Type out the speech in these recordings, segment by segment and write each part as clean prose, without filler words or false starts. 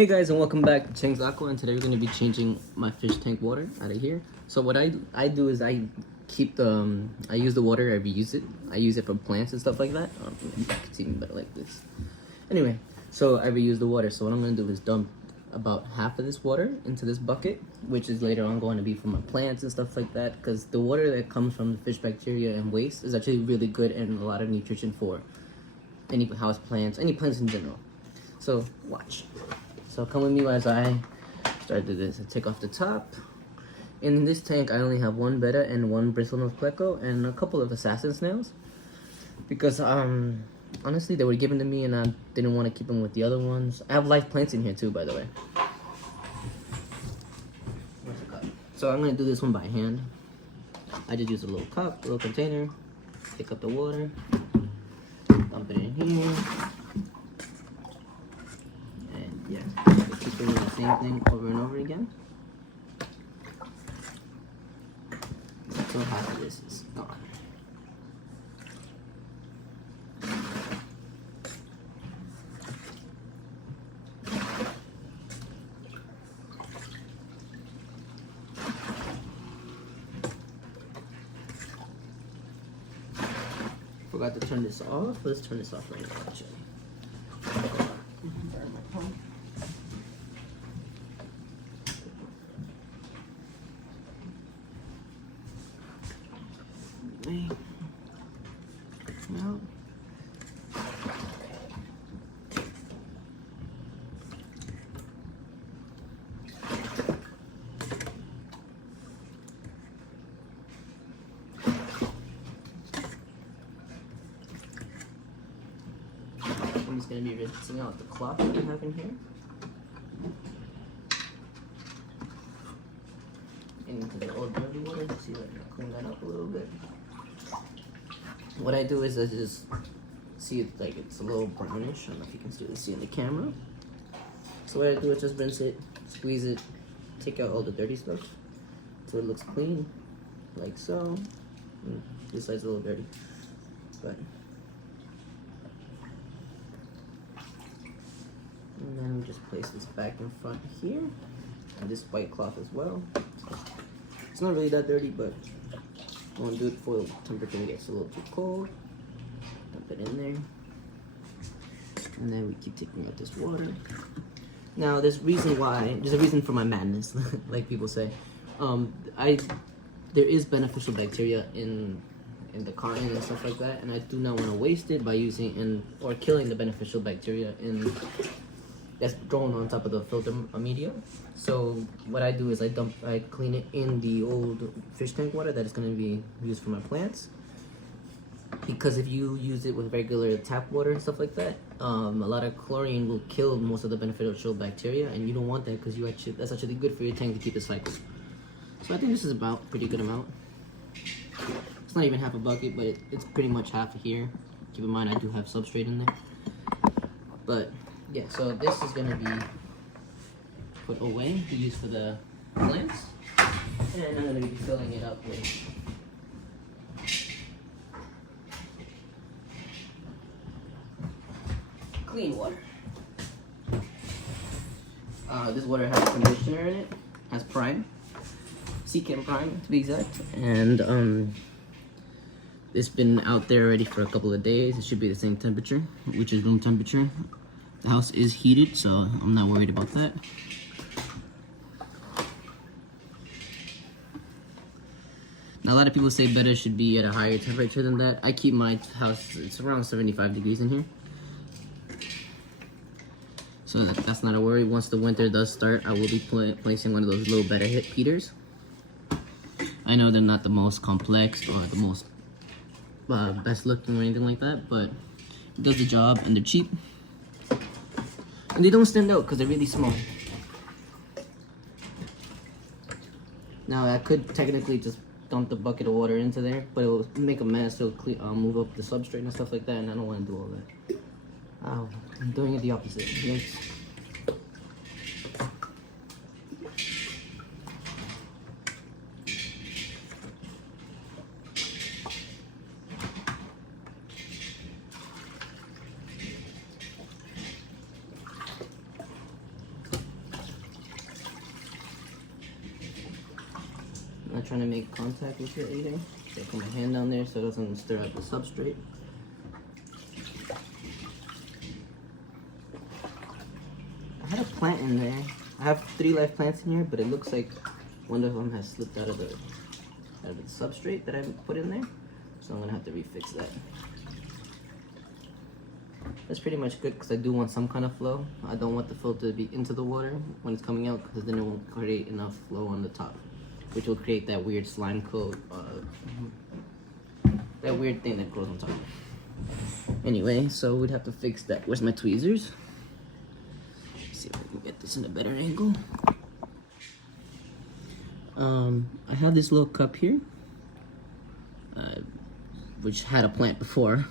Hey guys, and welcome back to CHENG'S Aqua, and today we're going to be changing my fish tank water out of here. So what I do is I keep the I use the water, I reuse it. I use it for plants and stuff like that. You can see me better like this. Anyway, so I reuse the water. So what I'm going to do is dump about half of this water into this bucket, which is later on going to be for my plants and stuff like that, because the water that comes from the fish bacteria and waste is actually really good and a lot of nutrition for any house plants, any plants in general. So watch. So come with me as I start to do this. I take off the top. In this tank, I only have one Betta and one bristlenose pleco and a couple of assassin snails, because honestly they were given to me and I didn't want to keep them with the other ones. I have live plants in here too, by the way. So I'm gonna do this one by hand. I just use a little cup, a little container, pick up the water, dump it in here. Yeah, keep doing the same thing over and over again until half of this is gone. Forgot to turn this off. Let's turn this off right now, actually. Burn my phone. No. I'm just going to be rinsing out the cloth that we have in here. Into the old dirty water. See, let me clean that up a little bit. What I do is I just see it like it's a little brownish. I don't know if you can still see in the camera. So what I do is just rinse it, squeeze it, take out all the dirty stuff so it looks clean, like so. This side's a little dirty, but. And then we just place this back in front here, and this white cloth as well. It's not really that dirty, but I want to do it before the temperature gets a little too cold. Dump it in there, and then we keep taking out this water. Now, there's a reason for my madness, like people say. There is beneficial bacteria in the carton and stuff like that, and I do not want to waste it by using or killing the beneficial bacteria that's growing on top of the filter media. So what I do is I clean it in the old fish tank water that is going to be used for my plants. Because if you use it with regular tap water and stuff like that, a lot of chlorine will kill most of the beneficial bacteria, and you don't want that because that's actually good for your tank to keep it cycled. So I think this is about a pretty good amount. It's not even half a bucket, but it's pretty much half here. Keep in mind I do have substrate in there. But yeah, so this is gonna be put away to use for the plants, and I'm gonna be filling it up with clean water. This water has conditioner in it, has prime, CHENG'S prime to be exact, and it's been out there already for a couple of days. It should be the same temperature, which is room temperature. The house is heated, so I'm not worried about that. Now, a lot of people say Betta should be at a higher temperature than that. I keep my house, it's around 75 degrees in here. So that's not a worry. Once the winter does start, I will be placing one of those little Betta heaters. I know they're not the most complex or the most best looking or anything like that, but it does the job, and they're cheap. And they don't stand out because they're really small. Now I could technically just dump the bucket of water into there, but it will make a mess. It'll move up the substrate and stuff like that, and I don't want to do all that. Ow, I'm doing it the opposite. Yikes. I'm not trying to make contact with it either. So I put my hand down there so it doesn't stir up the substrate. I had a plant in there. I have 3 live plants in here, but it looks like one of them has slipped out of the substrate that I put in there. So I'm gonna have to refix that. That's pretty much good because I do want some kind of flow. I don't want the filter to be into the water when it's coming out because then it won't create enough flow on the top, which will create that weird slime coat, that weird thing that grows on top. Anyway, so we'd have to fix that. Where's my tweezers? Let's see if I can get this in a better angle. I have this little cup here, which had a plant before.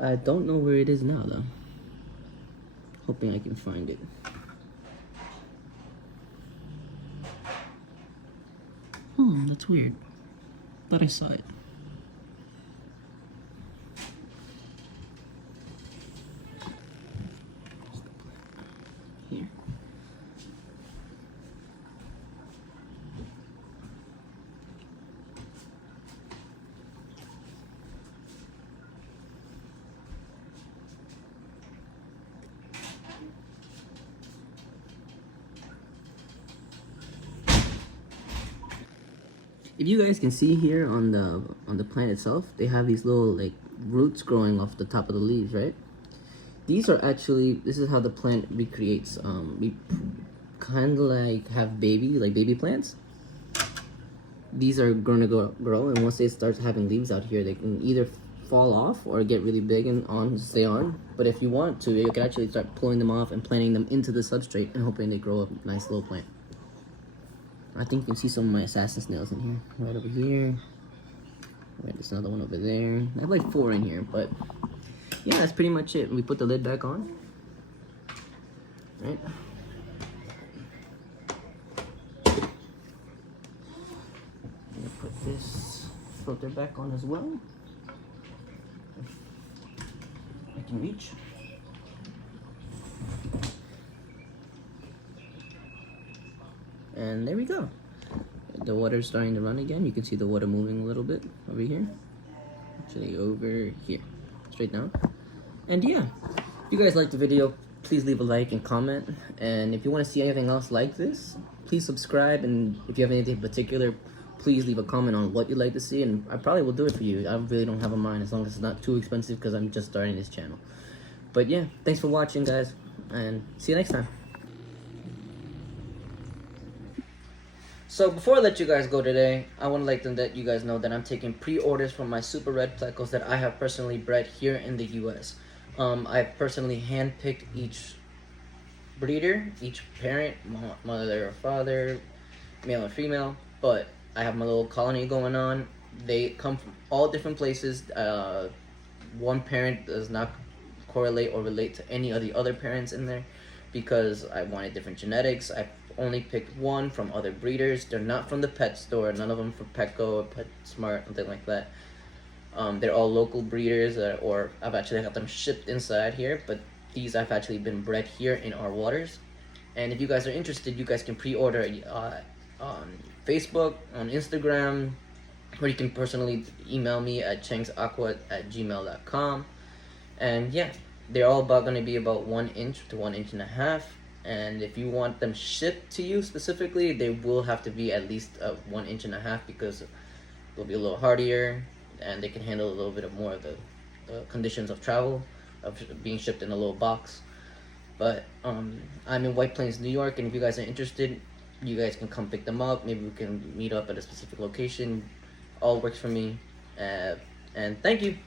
I don't know where it is now though. Hoping I can find it. That's weird. Thought I saw it. Here. If you guys can see here on the plant itself, they have these little like roots growing off the top of the leaves, right? These are actually, this is how the plant recreates. We kind of like have baby plants. These are gonna grow, and once they start having leaves out here, they can either fall off or get really big and stay on. But if you want to, you can actually start pulling them off and planting them into the substrate and hoping they grow a nice little plant. I think you can see some of my assassin snails in here. Right over here. Right, there's another one over there. I have like 4 in here, but yeah, that's pretty much it. We put the lid back on. Right. I'm gonna put this filter back on as well. I can reach. And there we go. The water's starting to run again. You can see the water moving a little bit over here. Actually over here. Straight down. And yeah, if you guys liked the video, please leave a like and comment. And if you want to see anything else like this, please subscribe. And if you have anything particular, please leave a comment on what you'd like to see. And I probably will do it for you. I really don't have a mind as long as it's not too expensive because I'm just starting this channel. But yeah, thanks for watching, guys. And see you next time. So before I let you guys go today, I want to let you guys know that I'm taking pre-orders from my super red plecos that I have personally bred here in the US. I've personally handpicked each breeder, each parent, mother or father, male or female, but I have my little colony going on. They come from all different places. One parent does not correlate or relate to any of the other parents in there because I wanted different genetics. I only picked 1 from other breeders. They're not from the pet store, none of them from Petco or PetSmart, something like that. They're all local breeders, or I've actually got them shipped inside here, but these I've actually been bred here in our waters. And if you guys are interested, you guys can pre-order on Facebook, on Instagram, or you can personally email me at CHENG'S@gmail.com. And yeah, they're all going to be about 1 inch to 1.5 inches. And if you want them shipped to you specifically, they will have to be at least 1.5 inches because they'll be a little hardier and they can handle a little bit of more of the conditions of travel, of being shipped in a little box. But I'm in White Plains, New York, and if you guys are interested, you guys can come pick them up. Maybe we can meet up at a specific location. All works for me. And thank you.